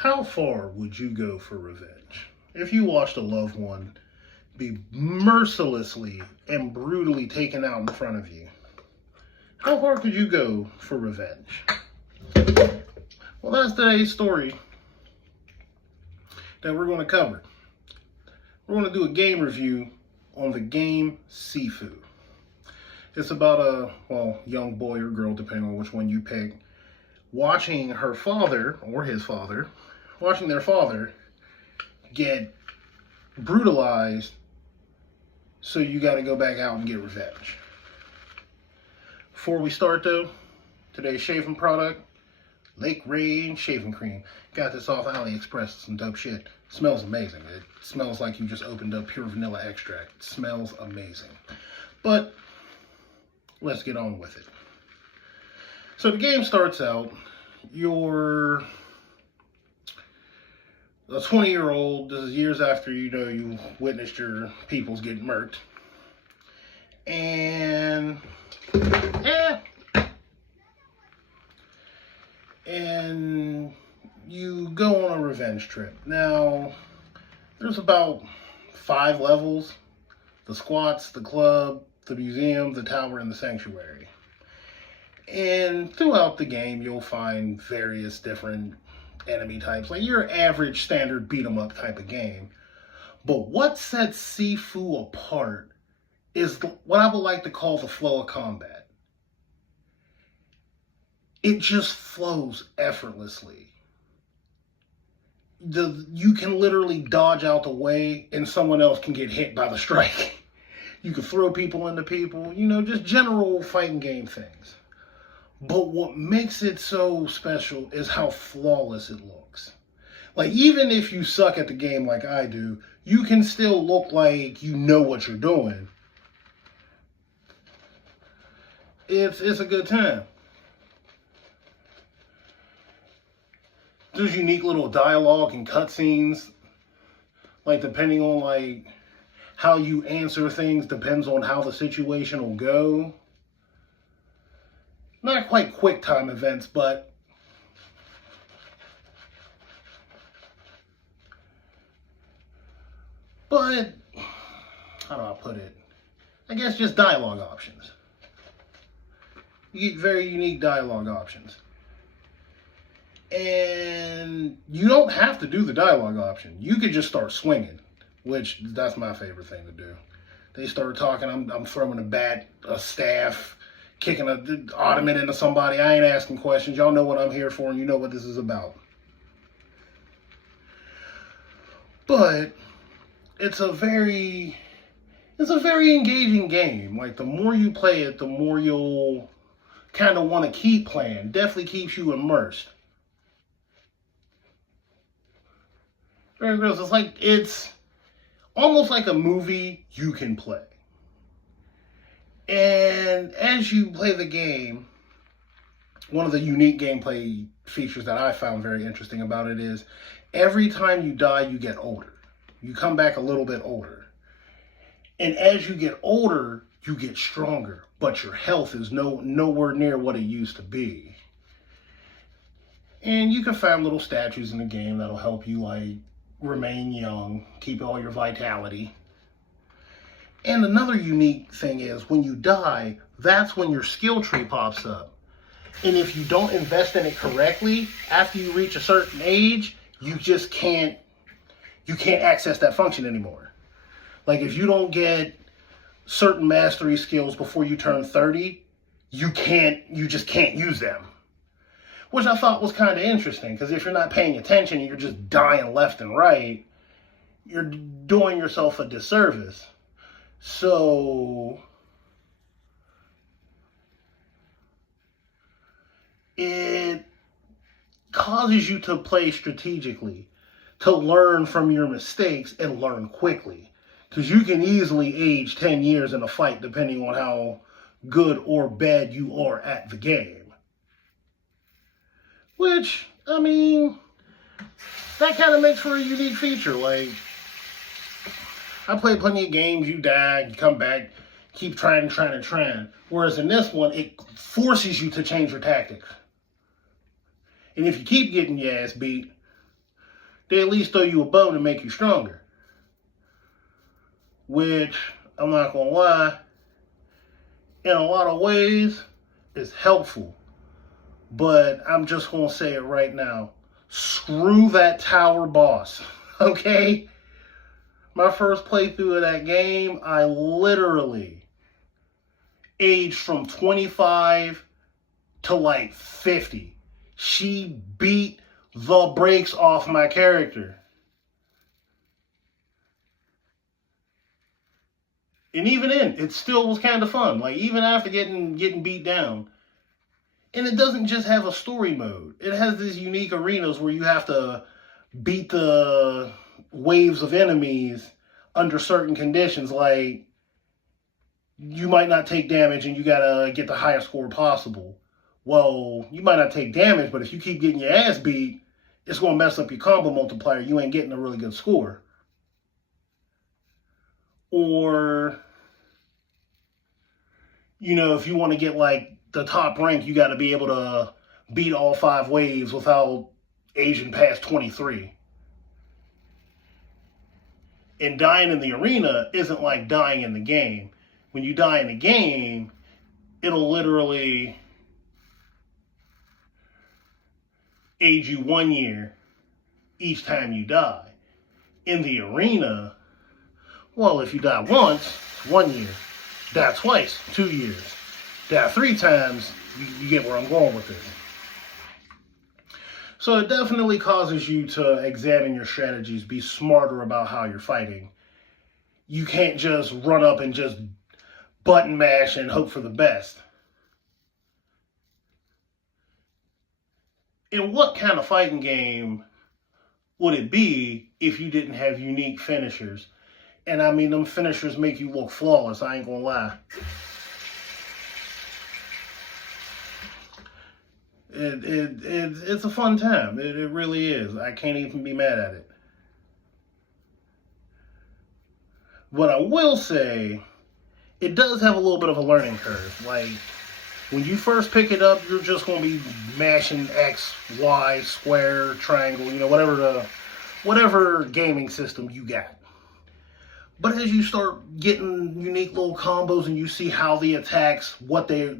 How far would you go for revenge? If you watched a loved one be mercilessly and brutally taken out in front of you, how far could you go for revenge? Well, that's today's story that we're going to cover. We're going to do a game review on the game Sifu. It's about a, young boy or girl, depending on which one you pick, watching her father, or his father, watching their father get brutalized, so you got to go back out and get revenge. Before we start though, today's shaving product, Lake Range Shaving Cream. Got this off AliExpress, some dope shit. Smells amazing. It smells like you just opened up pure vanilla extract. It smells amazing. But let's get on with it. So the game starts out, you're a 20-year-old, this is years after you witnessed your peoples get murked. And you go on a revenge trip. Now, there's about 5 levels: the squats, the club, the museum, the tower, and the sanctuary. And throughout the game, you'll find various different enemy types, like your average standard beat 'em up type of game. But what sets Sifu apart is what I would like to call the flow of combat. It just flows effortlessly. You can literally dodge out the way and someone else can get hit by the strike. You can throw people into people, just general fighting game things. But what makes it so special is how flawless it looks. Like, even if you suck at the game like I do, you can still look like you know what you're doing. It's a good time. There's unique little dialogue and cutscenes. Like, depending on how you answer things depends on how the situation will go. Not quite quick time events, but how do I put it? I guess just dialogue options. You get very unique dialogue options. And you don't have to do the dialogue option. You could just start swinging, which that's my favorite thing to do. They start talking, I'm throwing a bat, a staff, kicking an ottoman into somebody. I ain't asking questions. Y'all know what I'm here for, and you know what this is about. But it's a very engaging game. Like, the more you play it, the more you'll kind of want to keep playing. Definitely keeps you immersed. Very gross. It's almost like a movie you can play. And as you play the game, one of the unique gameplay features that I found very interesting about it is every time you die, you get older. You come back a little bit older. And as you get older, you get stronger, but your health is nowhere near what it used to be. And you can find little statues in the game that'll help you remain young, keep all your vitality. And another unique thing is when you die, that's when your skill tree pops up. And if you don't invest in it correctly, after you reach a certain age, you just can't access that function anymore. Like, if you don't get certain mastery skills before you turn 30, you just can't use them. Which I thought was kind of interesting, because if you're not paying attention and you're just dying left and right, you're doing yourself a disservice. So it causes you to play strategically, to learn from your mistakes and learn quickly. Because you can easily age 10 years in a fight depending on how good or bad you are at the game. Which, I mean, that kind of makes for a unique feature. Like, I played plenty of games, you die, you come back, keep trying. Whereas in this one, it forces you to change your tactics. And if you keep getting your ass beat, they at least throw you a bone to make you stronger. Which, I'm not going to lie, in a lot of ways, is helpful. But I'm just going to say it right now. Screw that tower boss, okay? My first playthrough of that game, I literally aged from 25 to like 50. She beat the brakes off my character. And even then, it still was kind of fun. Like, even after getting beat down. And it doesn't just have a story mode. It has these unique arenas where you have to beat the waves of enemies under certain conditions. Like, you might not take damage and you gotta get the highest score possible. Well, you might not take damage, but if you keep getting your ass beat, it's going to mess up your combo multiplier. You ain't getting a really good score. Or, you know, if you want to get like the top rank, you got to be able to beat all 5 waves without aging past 23. And dying in the arena isn't like dying in the game. When you die in the game, it'll literally age you 1 year each time you die. In the arena, well, if you die once, 1 year. Die twice, 2 years. Die 3 times, you get where I'm going with this. So it definitely causes you to examine your strategies, be smarter about how you're fighting. You can't just run up and just button mash and hope for the best. And what kind of fighting game would it be if you didn't have unique finishers? And I mean, them finishers make you look flawless, I ain't gonna lie. It's a fun time. It really is. I can't even be mad at it. What I will say, it does have a little bit of a learning curve. Like, when you first pick it up, you're just going to be mashing X, Y, square, triangle, you know, whatever gaming system you got. But as you start getting unique little combos and you see how the attacks, what they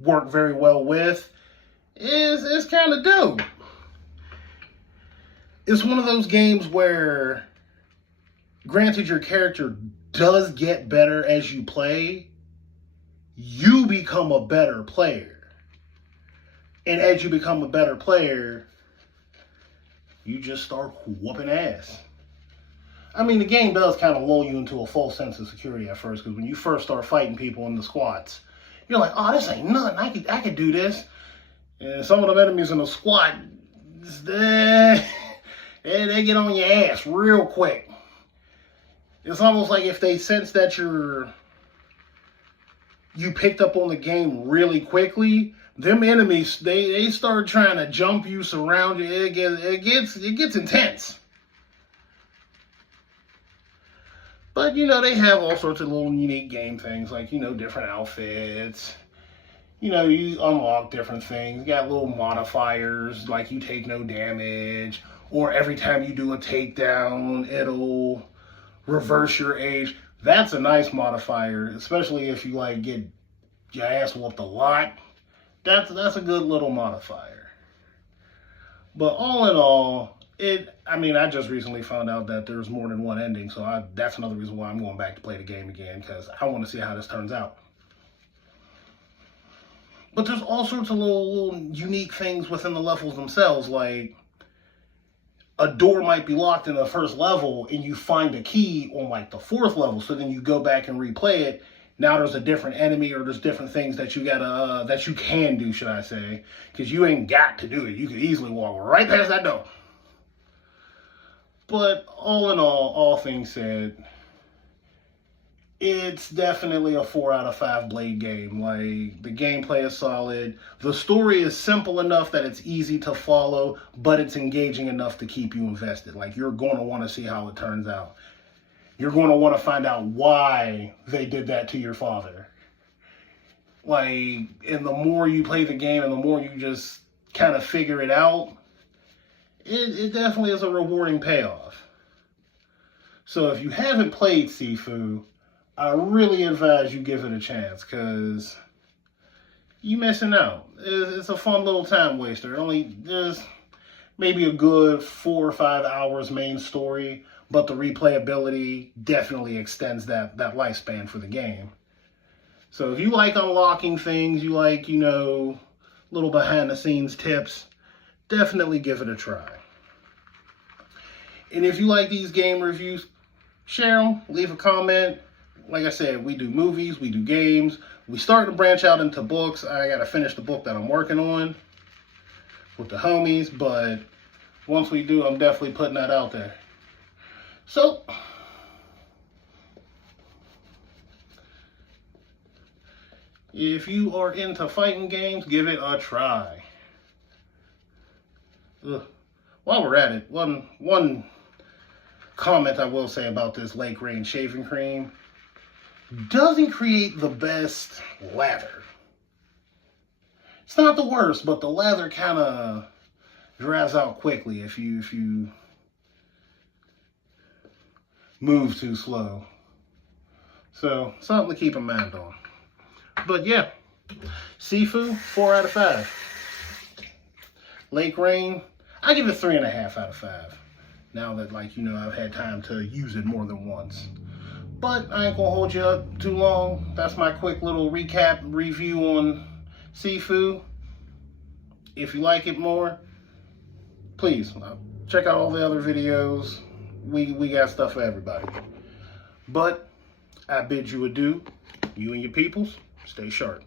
work very well with, is kind of dope. It's one of those games where, granted, your character does get better as you play, you become a better player. And as you become a better player, you just start whooping ass. I mean, the game does kind of lull you into a false sense of security at first, because when you first start fighting people in the squats, you're like, oh, this ain't nothing. I could do this. And some of them enemies in the squat, they get on your ass real quick. It's almost like if they sense that you picked up on the game really quickly, them enemies, they start trying to jump you, surround you. It gets intense. But, you know, they have all sorts of little unique game things, like, you know, different outfits. You know, you unlock different things. You got little modifiers, like you take no damage, or every time you do a takedown, it'll reverse your age. That's a nice modifier, especially if you, like, get your ass whooped a lot. That's a good little modifier. But all in all, I just recently found out that there's more than one ending, so that's another reason why I'm going back to play the game again, because I want to see how this turns out. But there's all sorts of little unique things within the levels themselves, like a door might be locked in the first level and you find a key on like the 4th level, so then you go back and replay it. Now there's a different enemy, or there's different things that you gotta, that you can do, should I say, because you ain't got to do it. You could easily walk right past that door. But all in all things said, it's definitely a 4 out of 5 Blade game. Like, the gameplay is solid. The story is simple enough that it's easy to follow, but it's engaging enough to keep you invested. Like, you're going to want to see how it turns out. You're going to want to find out why they did that to your father. Like, and the more you play the game and the more you just kind of figure it out, it definitely is a rewarding payoff. So if you haven't played Sifu, I really advise you give it a chance, because you're missing out. It's a fun little time waster. There's maybe a good 4 or 5 hours main story, but the replayability definitely extends that lifespan for the game. So if you like unlocking things, you like, you know, little behind the scenes tips, definitely give it a try. And if you like these game reviews, share them, leave a comment. Like I said, we do movies, we do games. We start to branch out into books. I got to finish the book that I'm working on with the homies, but once we do, I'm definitely putting that out there. So, if you are into fighting games, give it a try. While we're at it, one comment I will say about this Lake Rain shaving cream: doesn't create the best lather. It's not the worst, but the lather kind of dries out quickly if you move too slow. So, something to keep in mind on. But yeah, Sifu, 4 out of 5. Lake Rain, I give it 3.5 out of 5. Now that, like, you know, I've had time to use it more than once. But I ain't gonna hold you up too long. That's my quick little recap review on Sifu. If you like it more, please check out all the other videos. We got stuff for everybody. But I bid you adieu. You and your peoples, stay sharp.